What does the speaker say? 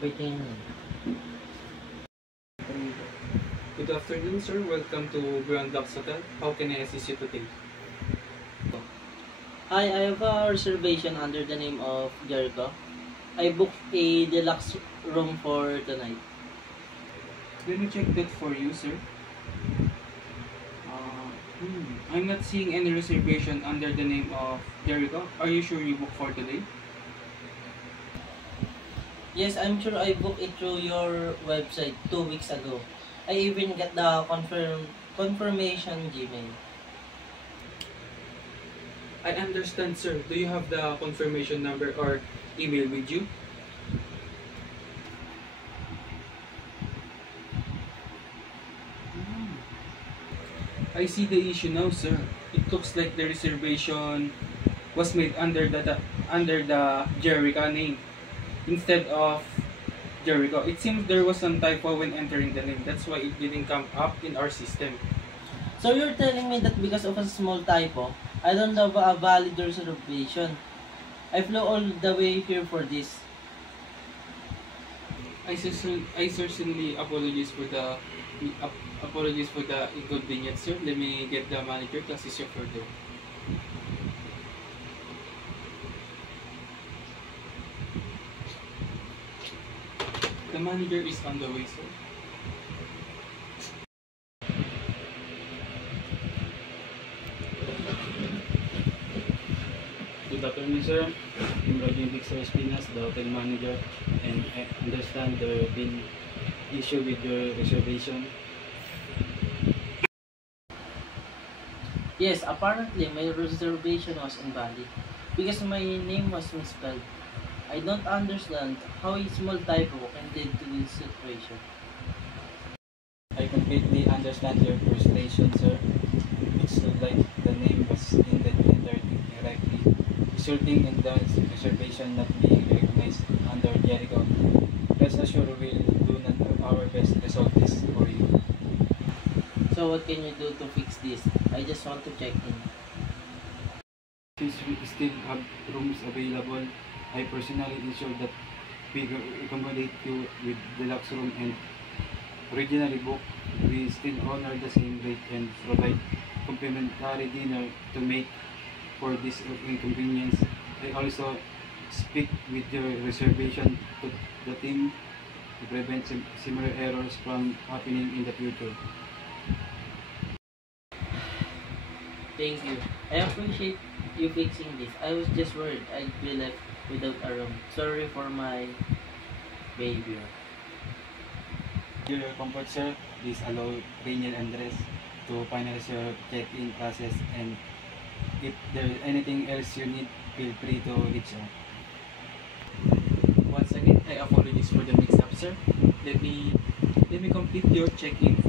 Sabay tingin. Good afternoon, sir. Welcome to Grand Lux Hotel. How can I assist you today? Hi, I have a reservation under the name of Jericho. I booked a deluxe room for tonight. Let me check that for you, sir. I'm not seeing any reservation under the name of Jericho. Are you sure you booked for today? Yes, I'm sure I booked it through your website 2 weeks ago. I even got the confirmation Gmail. I understand, sir. Do you have the confirmation number or email with you? I see the issue now, sir. It looks like the reservation was made under the Jericho name instead of Jericho. It seems there was some typo when entering the name. That's why it didn't come up in our system. So you're telling me that because of a small typo, I don't have a valid reservation. I flew all the way here for this. I certainly apologies for the inconvenience, sir. Let me get the manager to assist you further. The manager is on the way, sir. Good afternoon, sir. I'm Rodney Victor Espinas, the hotel manager, and I understand there have been issue with your reservation. Yes, apparently my reservation was invalid because my name was misspelled. I don't understand how a small typo can lead to this situation. I completely understand your frustration, sir. It's like the name was entered incorrectly, resulting in the reservation not being recognized under Jericho. Rest assured we will do our best to resolve this for you. So what can you do to fix this? I just want to check in. Since we still have rooms available, I personally ensure that we accommodate you with deluxe room and originally booked. We still honor the same rate and provide complimentary dinner to make for this inconvenience. I also speak with your reservation to the team to prevent similar errors from happening in the future. Thank you. I appreciate you fixing this. I was just worried I'd be left without a room. Sorry for my behavior. For your comfort, sir, please allow Daniel Andres to finalize your check-in process, and if there is anything else you need, feel free to reach out. Once again, I apologize for the mix-up, sir. Let me complete your check-in